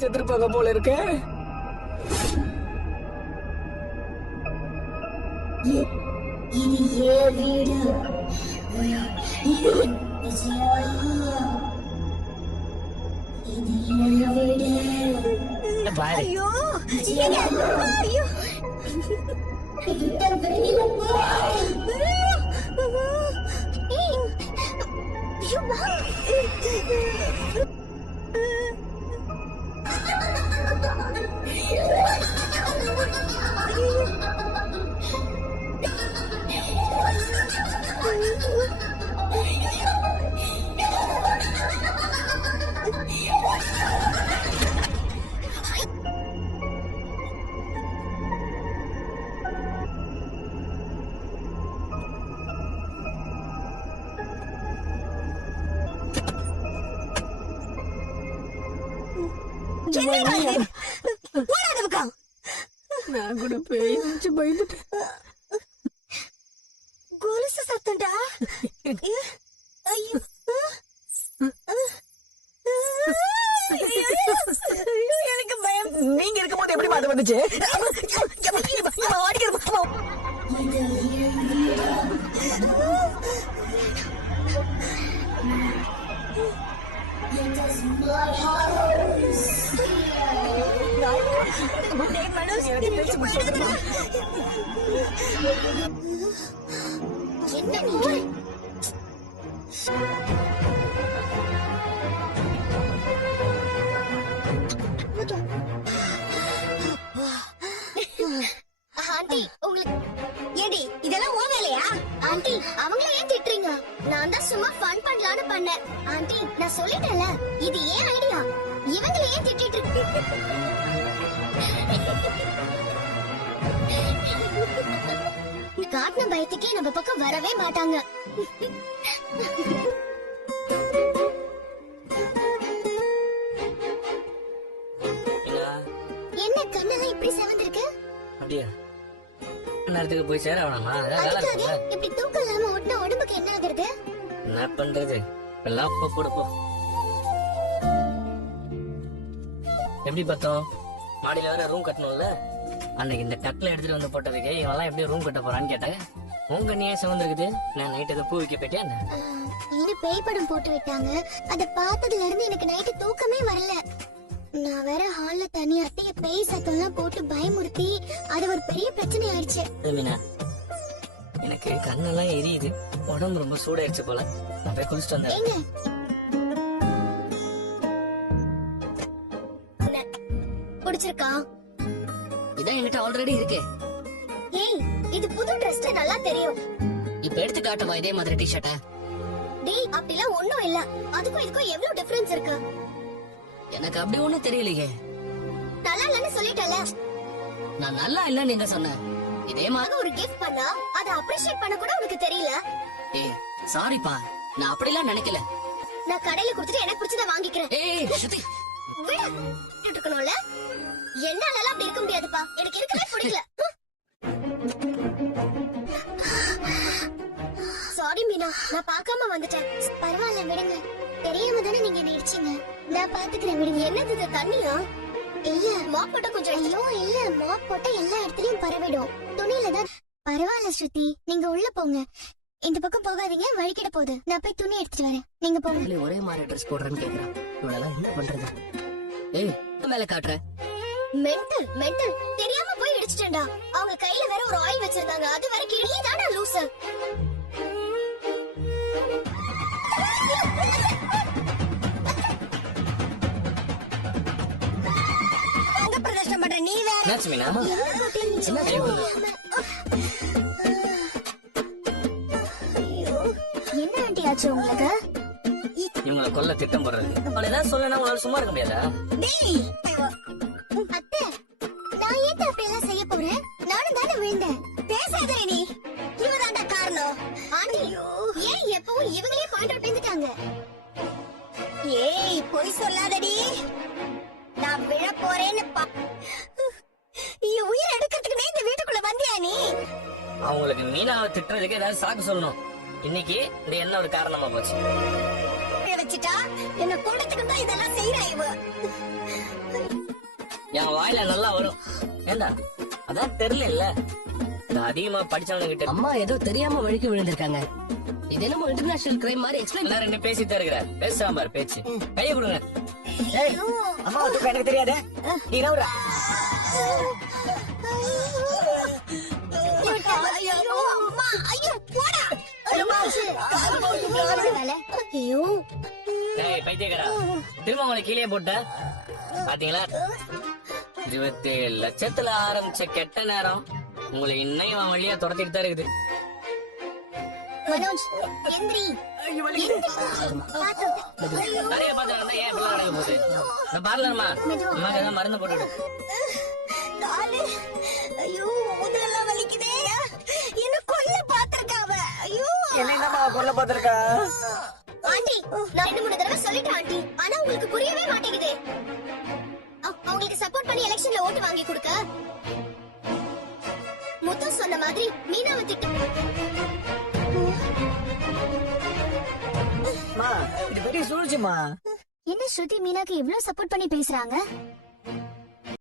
செத்துருப்பாங்க போல இருக்க. இது ஏன் வீடு? இது ஐயோ ஐயோ நான் கூட பேச்சு பயந்துட்டேன். கொலுசு சத்தம்டா. ஐயோ எனக்கு பயம். நீங்க இருக்கும்போது எப்படி மாட்ட வந்துச்சு? என்ன நீங்க? ஆண்டி உங்களுக்கு ஏடி இதெல்லாம் உன் வேலையா? ஆண்டி அவங்கள ஏன் திட்டுறீங்க? நான் தான் சும்மா ஃபன் பண்ணலாம்னு பண்ணேன். ஆண்டி நான் சொல்லிட்டேன்ல இது ஏன் ஐடியா. இவங்கள ஏன் திட்டிட்டு இருக்கீங்க? காட்டின பயத்துக்கே நம்ம பக்கம் வரவே மாட்டாங்க. என்ன கண்ணெல்லாம் இப்படி செவந்திருக்கு? அப்படியா? நேரத்துக்கு போய் சேர வேணாமா? இப்படி தூக்கம் இல்லாம ஓட்டினா உடம்புக்கு என்ன ஆகுறது? என்ன பண்றது? எல்லாம் போட போ. எப்படி பார்த்தோம்? மாடியில வேற ரூம் கட்டணும்ல. அன்னைக்கு இந்த கட்டில எடுத்துட்டு வந்து போட்டதுக்கு இவெல்லாம் எப்படி ரூம் கட்ட போறான்னு கேட்டாங்க. உங்க நீ ஏன் சவந்திருக்குது? நான் நைட் ஏதோ பூ வைக்க போயிட்டேன். இன்னும் பேய் படம் போட்டு விட்டாங்க. அத பார்த்ததுல இருந்து எனக்கு நைட்டு தூக்கமே வரல. நான் வேற ஹால்ல தனியா அத்தைய பேய் சத்தம்லாம் போட்டு பயமுறுத்தி அது ஒரு பெரிய பிரச்சனை ஆயிடுச்சு. மீனா, எனக்கு கண்ணெல்லாம் எரியுது, உடம்பு ரொம்ப சூடாயிடுச்சு போல. நான் போய் குளிச்சுட்டு வந்தேன். பிடிச்சிருக்கா? இதான் என்கிட்ட ஆல்ரெடி இருக்கு. ஏய் இது புது ட்ரெஸ், நல்லா தெரியும். இப்ப எடுத்து காட்டவா இதே மாதிரி டி-ஷர்ட்ட? டேய் அப்படிலாம் ஒண்ணும் இல்ல. அதுக்கும் இதுக்கும் எவ்வளவு டிஃபரன்ஸ் இருக்கு? எனக்கு அப்படி ஒண்ணும் தெரியலையே. நல்லா இல்லன்னு சொல்லிட்டல. நான் நல்லா இல்ல நீங்க சொன்ன. இதே மாதிரி ஒரு கிஃப்ட் பண்ணா அதை அப்ரிஷியேட் பண்ண கூட உனக்கு தெரியல. ஏய் சாரிப்பா, நான் அப்படிலாம் நினைக்கல. நான் கடையில கொடுத்துட்டு எனக்கு பிடிச்சத வாங்கிக்கிறேன். ஏய் ஸ்ருதி, விடு. இருக்கணும்ல. என்னால அப்படி இருக்க முடியாதுப்பா. எனக்கு இருக்கவே பிடிக்கல. சாரி மீனா, நான் பார்க்காம வந்துட்டேன். பரவாயில்ல விடுங்க. தெரியாம தானே நீங்க நடிச்சீங்க. நான் பாத்துக்கிறேன் விடுங்க. என்னது இது தண்ணியா? இல்ல மாப் போட்ட கொஞ்சம். ஐயோ இல்ல, மாப் போட்ட எல்லா இடத்துலயும் பரவிடும். துணியில தான். பரவாயில்ல ஸ்ருதி, நீங்க உள்ள போங்க. இந்த பக்கம் போகாதீங்க, வழிகிட போகுது. நான் போய் துணி எடுத்துட்டு வரேன், நீங்க போங்க. ஒரே மாதிரி ட்ரெஸ் போடுறேன்னு கேக்குறான். இவளெல்லாம் என்ன பண்றது? ஏய் மேல காட்டுற. மென்டல் மென்டல், தெரியாம போய் இடிச்சிட்டேன்டா. அவங்க கையில வேற ஒரு ஆயில் வச்சிருந்தாங்க, அது வேற கிழியே தானா லூசு. அங்க பிரதர்ஷனம் பண்ற நீ வேற. என்னாச்சு மீனா? என்ன ஆண்டி ஆச்சு உங்களுக்கு? இவங்களை கொல்ல திட்டம் போடுறது. அவளை ஏதாவது சொல்லனா உங்களால சும்மா இருக்க முடியாதா? டேய் அத்தை, நான் ஏன் அப்படி எல்லாம் செய்ய போறேன்? நானும் தானே விழுந்தேன். பேசாதே நீ. இவதான்டா காரணம். ஆண்டி ஏன் எப்பவும் இவங்களே பாயிண்ட் அவுட் பண்ணிட்டாங்க? ஏய் பொய் சொல்லாதடி. நான் விழ போறேன்னு உயிர் எடுக்கிறதுக்குனே இந்த வீட்டுக்குள்ள வந்தியா நீ? அவங்களுக்கு மீனாவை திட்டுறதுக்கு ஏதாவது சாக்கு சொல்லணும். இன்னைக்கு இந்த என்ன ஒரு காரணமா போச்சு. வச்சுட்டா என்ன கூடத்துக்கு தான் இதெல்லாம் செய்யறா இவ. என் வாயில நல்லா வரும். ஏண்டா அதான் தெரியல. இந்த அதிகமா படிச்சவங்க கிட்ட அம்மா ஏதோ தெரியாம வழிக்கு விழுந்திருக்காங்க. இது என்னமோ இன்டர்நேஷனல் கிரைம் மாதிரி எக்ஸ்பிளைன். எல்லாரும் என்ன பேசி தருகிற பேசுறான் பாரு பேச்சு. கையை கொடுங்க. ஏய் அம்மா தூக்கம் எனக்கு தெரியாது. நீ நவுறா. ஐயோ ஏய் பைத்தியக்காரா, திரும்ப உங்களை கீழே போட்ட பாத்தீங்களா? 27 லட்சத்துல ஆரம்பிச்ச கெட்ட நேரம் உங்களை இன்னும் வழியா துரத்திட்டு தான் இருக்குது. மனோஜ் எந்திரி. நிறைய பாத்து ஏன் இப்படி நடக்க போகுது? நான் பார்லர்மா அம்மாக்கு ஏதாவது மருந்து போட்டுடு. ஐயோ முதல்ல வலிக்குதே. என்ன கொல்ல பாத்திருக்காவ. ஐயோ என்னமா கொல்ல பாத்திருக்கா? ஆண்டி நான் 2-3 தடவை சொல்லிட்டேன் ஆண்டி, ஆனா உங்களுக்கு புரியவே மாட்டேங்குது. அவங்களுக்கு சப்போர்ட் பண்ணி எலெக்ஷன்ல ஓட்டு வாங்கி கொடுக்க முத்து சொன்ன மாதிரி மீனாவை திட்டு. மா இது பெரிய சூழ்ச்சிமா. என்ன ஸ்ருதி மீனாக்கு இவ்ளோ சப்போர்ட் பண்ணி பேசுறாங்க?